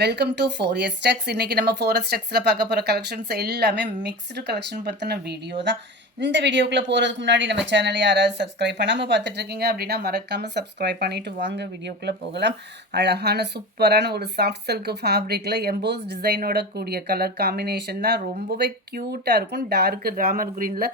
Welcome to 4S Techs. இன்னைக்கு நம்ம 4S Techsல பார்க்க போகிற கலெக்ஷன்ஸ் எல்லாமே மிக்ஸ்டு கலெக்ஷன் பற்றின வீடியோ தான். இந்த வீடியோக்குள்ளே போகிறதுக்கு முன்னாடி நம்ம சேனலை யாராவது சப்ஸ்கிரைப் பண்ணாமல் பார்த்துட்டு இருக்கீங்க அப்படின்னா மறக்காமல் சப்ஸ்கிரைப் பண்ணிவிட்டு வாங்க வீடியோக்குள்ளே போகலாம். அழகான சூப்பரான ஒரு சாஃப்ட் சில்க் ஃபேப்ரிக்கில் எம்போஸ் டிசைனோட கூடிய கலர் காம்பினேஷன் தான். ரொம்பவே க்யூட்டாக இருக்கும். டார்க்கு ராமர் க்ரீனில்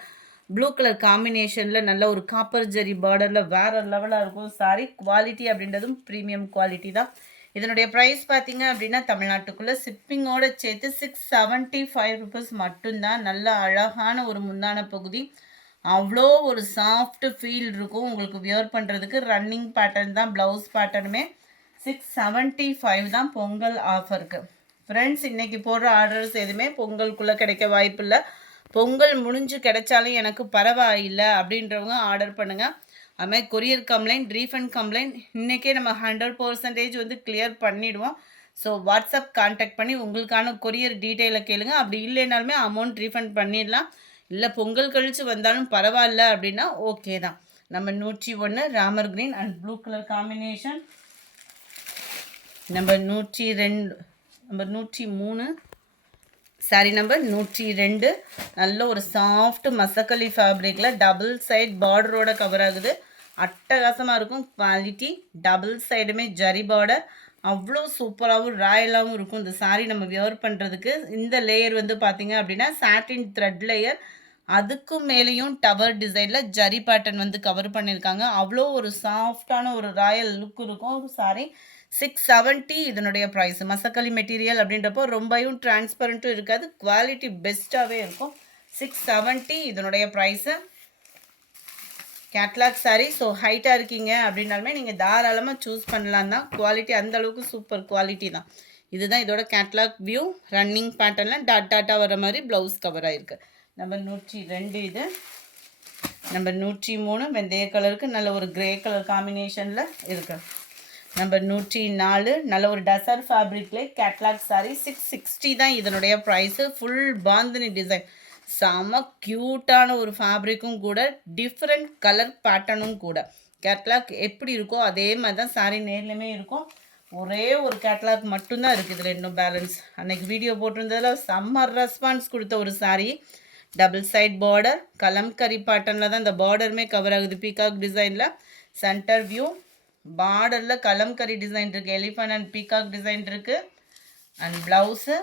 ப்ளூ கலர் காம்பினேஷனில் நல்ல ஒரு காப்பர் ஜெரி பார்டரில் வேறு லெவலாக இருக்கும். சாரி குவாலிட்டி அப்படின்றதும் ப்ரீமியம் குவாலிட்டி தான். இதனுடைய ப்ரைஸ் பார்த்தீங்க அப்படின்னா தமிழ்நாட்டுக்குள்ளே ஷிப்பிங்கோடு சேர்த்து 675 ருபீஸ் மட்டும்தான். நல்ல அழகான ஒரு முந்தான பகுதி, அவ்வளோ ஒரு சாஃப்ட் ஃபீல் இருக்கும். உங்களுக்கு வியர் பண்ணுறதுக்கு ரன்னிங் பேட்டர்ன் தான். ப்ளவுஸ் பேட்டர்னுமே 675 தான் பொங்கல் ஆஃபருக்கு. ஃப்ரெண்ட்ஸ், இன்றைக்கி போடுற ஆர்டர்ஸ் எதுவுமே பொங்கலுக்குள்ளே கிடைக்க வாய்ப்பு இல்லை. பொங்கல் முடிஞ்சு கிடைச்சாலும் எனக்கு பரவாயில்லை அப்படின்றவங்க ஆர்டர் பண்ணுங்கள். அதுமாதிரி கொரியர் கம்ப்ளைண்ட், ரீஃபண்ட் கம்ப்ளைண்ட் இன்றைக்கே நம்ம 100% வந்து கிளியர் பண்ணிவிடுவோம். ஸோ வாட்ஸ்அப் கான்டாக்ட் பண்ணி உங்களுக்கான கொரியர் டீட்டெயிலை கேளுங்க. அப்படி இல்லைனாலுமே அமௌண்ட் ரீஃபண்ட் பண்ணிடலாம். இல்லை பொங்கல் கழித்து வந்தாலும் பரவாயில்ல அப்படின்னா ஓகே தான். நம்ம 101 Ramar green and blue colour combination, number 102, number 103, sorry number 102. நல்ல ஒரு சாஃப்ட் மசக்கலி ஃபேப்ரிக்கில் டபுள் சைட் பார்டரோட கவர் ஆகுது. அட்டகாசமாக இருக்கும். குவாலிட்டி டபுள் சைடுமே ஜரி பார்டர், அவ்வளோ சூப்பராகவும் ராயலாகவும் இருக்கும். இந்த சாரீ நம்ம வியர் பண்ணுறதுக்கு இந்த லேயர் வந்து பார்த்திங்க அப்படின்னா சாட்டின் த்ரெட் லேயர், அதுக்கும் மேலேயும் டவர் டிசைனில் ஜரி பேட்டர்ன் வந்து கவர் பண்ணியிருக்காங்க. அவ்வளோ ஒரு சாஃப்டான ஒரு ராயல் லுக் இருக்கும். சாரி 670 இதனுடைய ப்ரைஸ். மசக்கலி மெட்டீரியல் அப்படின்றப்போ ரொம்பவும் டிரான்ஸ்பரண்ட்டும் இருக்காது, குவாலிட்டி பெஸ்ட்டாகவே இருக்கும். 670 இதனுடைய ப்ரைஸு. கேட்லாக் சாரீ. ஸோ ஹைட்டாக இருக்கீங்க அப்படின்னாலுமே நீங்கள் தாராளமாக சூஸ் பண்ணலாம் தான். குவாலிட்டி அந்தளவுக்கு சூப்பர் குவாலிட்டி தான். இதுதான் இதோட கேட்லாக் வியூ. ரன்னிங் பேட்டர்னில் டாட்டாக வர மாதிரி ப்ளவுஸ் கவர் ஆகிருக்கு. நம்பர் 102 இது. நம்பர் 103 வெந்தய கலருக்கு நல்ல ஒரு கிரே கலர் காம்பினேஷனில் இருக்கு. நம்பர் 104 நல்ல ஒரு டசர் ஃபேப்ரிக்லே கேட்லாக் சாரீ. 660 தான் இதனுடைய ப்ரைஸு. ஃபுல் பாந்தினி டிசைன், செம க்யூட்டான ஒரு ஃபேப்ரிக்கும் கூட, டிஃப்ரெண்ட் கலர் பேட்டர்னும் கூட. கேட்லாக் எப்படி இருக்கோ அதே மாதிரி தான் சாரீ நேர்லையுமே இருக்கும். ஒரே ஒரு கேட்லாக் மட்டும்தான் இருக்குது, இதில் இன்னும் பேலன்ஸ். அன்றைக்கி வீடியோ போட்டிருந்ததில் சம்மர் ரெஸ்பான்ஸ் கொடுத்த ஒரு sari. Double side border, kalamkari பேட்டர்னில் தான் இந்த பார்டருமே கவர் ஆகுது. பீகாக் டிசைனில் சென்டர் வியூ, பார்டரில் கலம்கரி டிசைன் இருக்குது, எலிஃபண்ட் அண்ட் பீகாக் டிசைன் இருக்குது. அண்ட் ப்ளவுஸு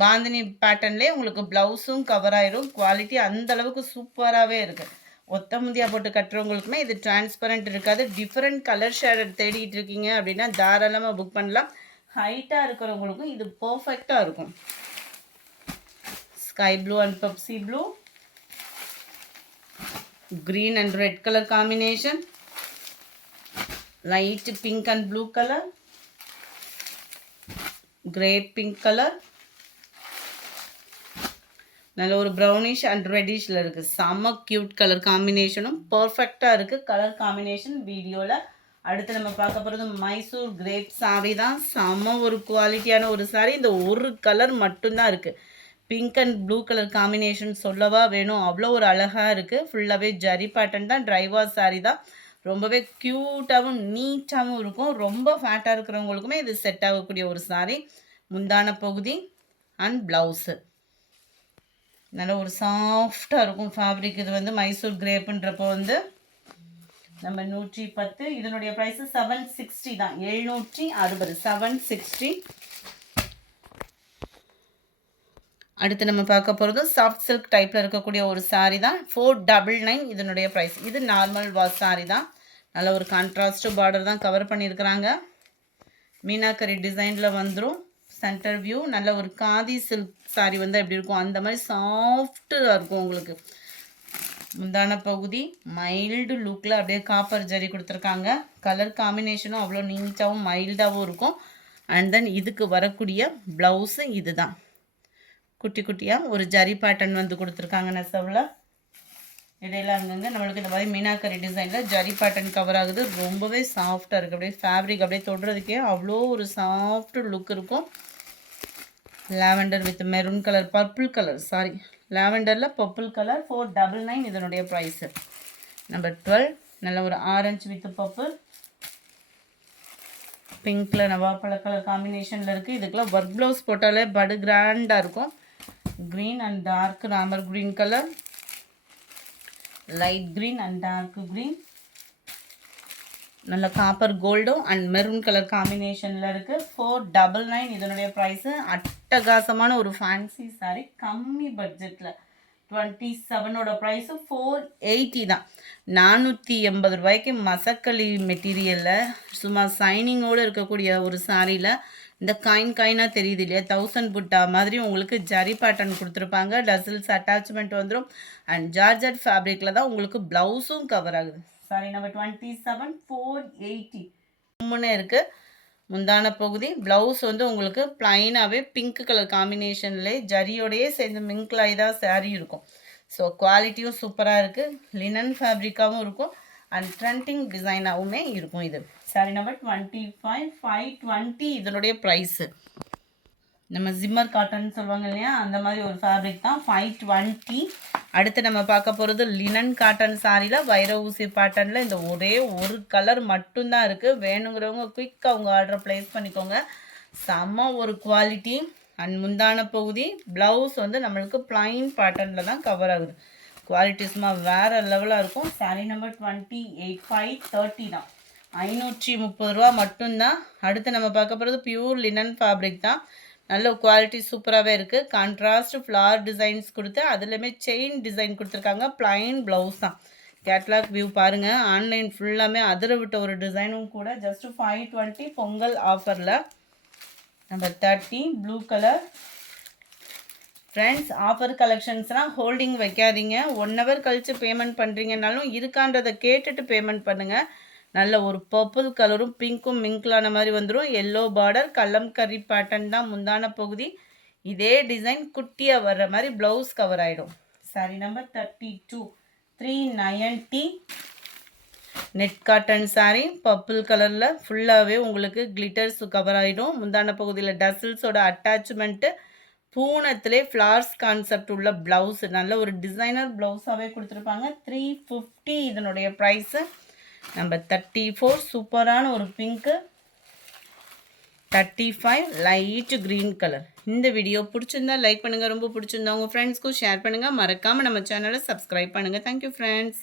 பாந்தினி பேட்டர்ன்லேயே உங்களுக்கு ப்ளவுஸும் கவர் ஆயிரும். குவாலிட்டி அந்தளவுக்கு சூப்பராகவே இருக்குது. ஒத்த முந்தியா போட்டு கட்டுறவங்களுக்குமே இது டிரான்ஸ்பரண்ட் இருக்காது. டிஃப்ரெண்ட் கலர் ஷேடட் தேடிட்டு இருக்கீங்க அப்படின்னா தாராளமாக புக் பண்ணலாம். ஹைட்டாக இருக்கிறவங்களுக்கும் இது பர்ஃபெக்டாக இருக்கும். Sky blue and Pepsi blue, green and red colour combination, light pink and blue colour, grey pink colour, நல்ல ஒரு ப்ரௌனிஷ் அண்ட் ரெட்டிஷில் இருக்குது. செம்ம க்யூட் கலர் காம்பினேஷனும் பர்ஃபெக்டாக இருக்குது. கலர் காம்பினேஷன் வீடியோவில். அடுத்து நம்ம பார்க்க போகிறது மைசூர் கிரேப் சாரீ தான். செம்ம ஒரு குவாலிட்டியான ஒரு சாரீ. இந்த ஒரு கலர் மட்டும்தான் இருக்குது. Pink and blue colour combination சொல்லவா வேணும், அவ்வளோ ஒரு அழகாக இருக்குது. ஃபுல்லாகவே ஜரி பேட்டர்ன் தான். ட்ரைவாஸ் சாரீ தான். ரொம்பவே க்யூட்டாகவும் நீட்டாகவும் இருக்கும். ரொம்ப ஃபேட்டாக இருக்கிறவங்களுக்குமே இது செட் ஆகக்கூடிய ஒரு சாரீ. முந்தான பகுதி அண்ட் ப்ளவுஸு நல்ல ஒரு சாஃப்டாக இருக்கும் ஃபேப்ரிக். இது வந்து மைசூர் கிரேப்புன்றப்போ வந்து நம்ம 110. இதனுடைய ப்ரைஸு 760 தான். 760, 760. அடுத்து நம்ம பார்க்க போகிறது சாஃப்ட் சில்க் டைப்பில் இருக்கக்கூடிய ஒரு சாரீ தான். 499 இதனுடைய ப்ரைஸ். இது நார்மல் வாஷ் சாரீ தான். நல்ல ஒரு கான்ட்ராஸ்ட்டு பார்டர் தான் கவர் பண்ணியிருக்கிறாங்க. மீனாக்கரி டிசைனில் வந்துடும். சென்டர் வியூ நல்ல ஒரு காதி சில்க் சாரீ வந்து எப்படி இருக்கும் அந்த மாதிரி சாஃப்டாக இருக்கும் உங்களுக்கு. முந்தான பகுதி மைல்டு லுக்கில் அப்படியே காப்பர் ஜரி கொடுத்துருக்காங்க. கலர் காம்பினேஷனும் அவ்வளோ நீட்டாகவும் மைல்டாகவும் இருக்கும். அண்ட் தென் இதுக்கு வரக்கூடிய ப்ளவுஸு இது தான். குட்டி குட்டியாக ஒரு ஜரி பேட்டர்ன் வந்து கொடுத்துருக்காங்க நெசவில். இடையில அங்கங்கே நம்மளுக்கு இந்த மாதிரி மீனாக்கரி டிசைனில் ஜரி பேட்டர்ன் கவர் ஆகுது. ரொம்பவே சாஃப்டாக இருக்குது. அப்படியே ஃபேப்ரிக் அப்படியே தொடுறதுக்கே அவ்வளோ ஒரு சாஃப்ட் லுக் இருக்கும். Lavender with maroon colour, purple colour, sorry லாவெண்டரில் பர்பிள் கலர். 499 இதனுடைய ப்ரைஸு. நம்பர் 12 நல்ல ஒரு ஆரஞ்சு வித் பர்பிள், பிங்க்கில் நவாப்பழ கலர் காம்பினேஷனில் இருக்குது. இதுக்கெல்லாம் ஒர்க் ப்ளவுஸ் போட்டாலே படு கிராண்டாக இருக்கும். Green and dark Ramar green colour, light green and dark green, நல்ல காப்பர் கோல்டும் அண்ட் மெரூன் கலர் காம்பினேஷனில் இருக்குது. 499 இதனுடைய ப்ரைஸு. அட்டகாசமான ஒரு ஃபேன்சி சாரீ, கம்மி பட்ஜெட்டில் 27ஓட ப்ரைஸு 480 தான். 480 ரூபாய்க்கு மசக்களி மெட்டீரியலில் சும்மா சைனிங்கோடு இருக்கக்கூடிய ஒரு சாரியில் இந்த காயினாக தெரியுது இல்லையா, 1000 புட்டா மாதிரி உங்களுக்கு ஜரி பேட்டர்ன் கொடுத்துருப்பாங்க. டசில்ஸ் அட்டாச்மெண்ட் வந்துடும். அண்ட் ஜார்ஜட் ஃபேப்ரிக்கில் தான் உங்களுக்கு ப்ளவுஸும் கவர் ஆகுது. சாரி நம்பர் 27 480 முன்னே இருக்குது. முந்தான பகுதி ப்ளவுஸ் வந்து உங்களுக்கு ப்ளைனாகவே பிங்க் கலர் காம்பினேஷன்லேயே ஜரியோடையே சேர்ந்து மிங்க்லாய் தான் சாரீ இருக்கும். ஸோ குவாலிட்டியும் சூப்பராக இருக்குது. லினன் ஃபேப்ரிக்காகவும் இருக்கும் அண்ட் ட்ரெண்டிங் டிசைனாகவுமே இருக்கும். இது சாரி நம்பர் 25 520 இதனுடைய ப்ரைஸு. நம்ம ஜிம்மர் காட்டன் சொல்லுவாங்க இல்லையா, அந்த மாதிரி ஒரு ஃபேப்ரிக் தான் 520. அடுத்து நம்ம பார்க்க போகிறது லினன் காட்டன் சாரியில் வைர ஊசி பேட்டர்னில் இந்த ஒரே ஒரு கலர் மட்டும்தான் இருக்குது. வேணுங்கிறவங்க குயிக்காக உங்கள் ஆர்டரை ப்ளேஸ் பண்ணிக்கோங்க. செம்ம ஒரு குவாலிட்டி. அண்ட் முந்தான பகுதி ப்ளவுஸ் வந்து நம்மளுக்கு ப்ளைன் பேட்டர்னில் தான் கவர் ஆகுது. குவாலிட்டி சும்மா வேறு லெவலாக இருக்கும். சாரி நம்பர் 28 530 தான். 530 ரூபா மட்டும்தான். அடுத்து நம்ம பார்க்க போகிறது பியூர் லினன் ஃபேப்ரிக் தான். நல்ல குவாலிட்டி சூப்பராகவே இருக்குது. கான்ட்ராஸ்ட் ஃப்ளார் டிசைன்ஸ் கொடுத்து அதுலேயுமே செயின் டிசைன் கொடுத்துருக்காங்க. ப்ளைன் ப்ளவுஸ் தான். கேட்லாக் வியூ பாருங்கள். ஆன்லைன் ஃபுல்லாமே அதிர விட்ட ஒரு டிசைனும் கூட. ஜஸ்ட் 520 பொங்கல் ஆஃபரில். Number 30 blue colour. Friends, offer கலெக்ஷன்ஸ்னால் ஹோல்டிங் வைக்காதீங்க. 1 hour கழித்து பேமெண்ட் பண்ணுறீங்கனாலும் இருக்கான்றதை கேட்டுட்டு பேமெண்ட் பண்ணுங்கள். நல்ல ஒரு பர்பிள் கலரும் பிங்க்கும் மிங்க்லான மாதிரி வந்துடும். எல்லோ பார்டர் கல்லம்கரி பேட்டர்ன் தான் முந்தான பகுதி. இதே டிசைன் குட்டியாக வர்ற மாதிரி ப்ளவுஸ் கவர் ஆகிடும். Sorry number 32 390 net cotton sari purple கலரில் ஃபுல்லாகவே உங்களுக்கு கிளிட்டர்ஸ் கவர் ஆகிடும். முந்தான பகுதியில் டசில்ஸோட அட்டாச்மெண்ட்டு, பூனத்திலே ஃப்ளார்ஸ் கான்செப்ட் உள்ள ப்ளவுஸு, நல்ல ஒரு டிசைனர் ப்ளவுஸாகவே கொடுத்துருப்பாங்க. 350 இதனுடைய ப்ரைஸு. நம்பர் 34 சூப்பரான ஒரு பிங்க்கு. 35 light green colour. இந்த வீடியோ பிடிச்சிருந்தா லைக் பண்ணுங்கள். ரொம்ப பிடிச்சிருந்தா உங்கள் ஃப்ரெண்ட்ஸ்க்கும் ஷேர் பண்ணுங்கள். மறக்காமல் நம்ம சேனலை சப்ஸ்கிரைப் பண்ணுங்கள். Thank you friends.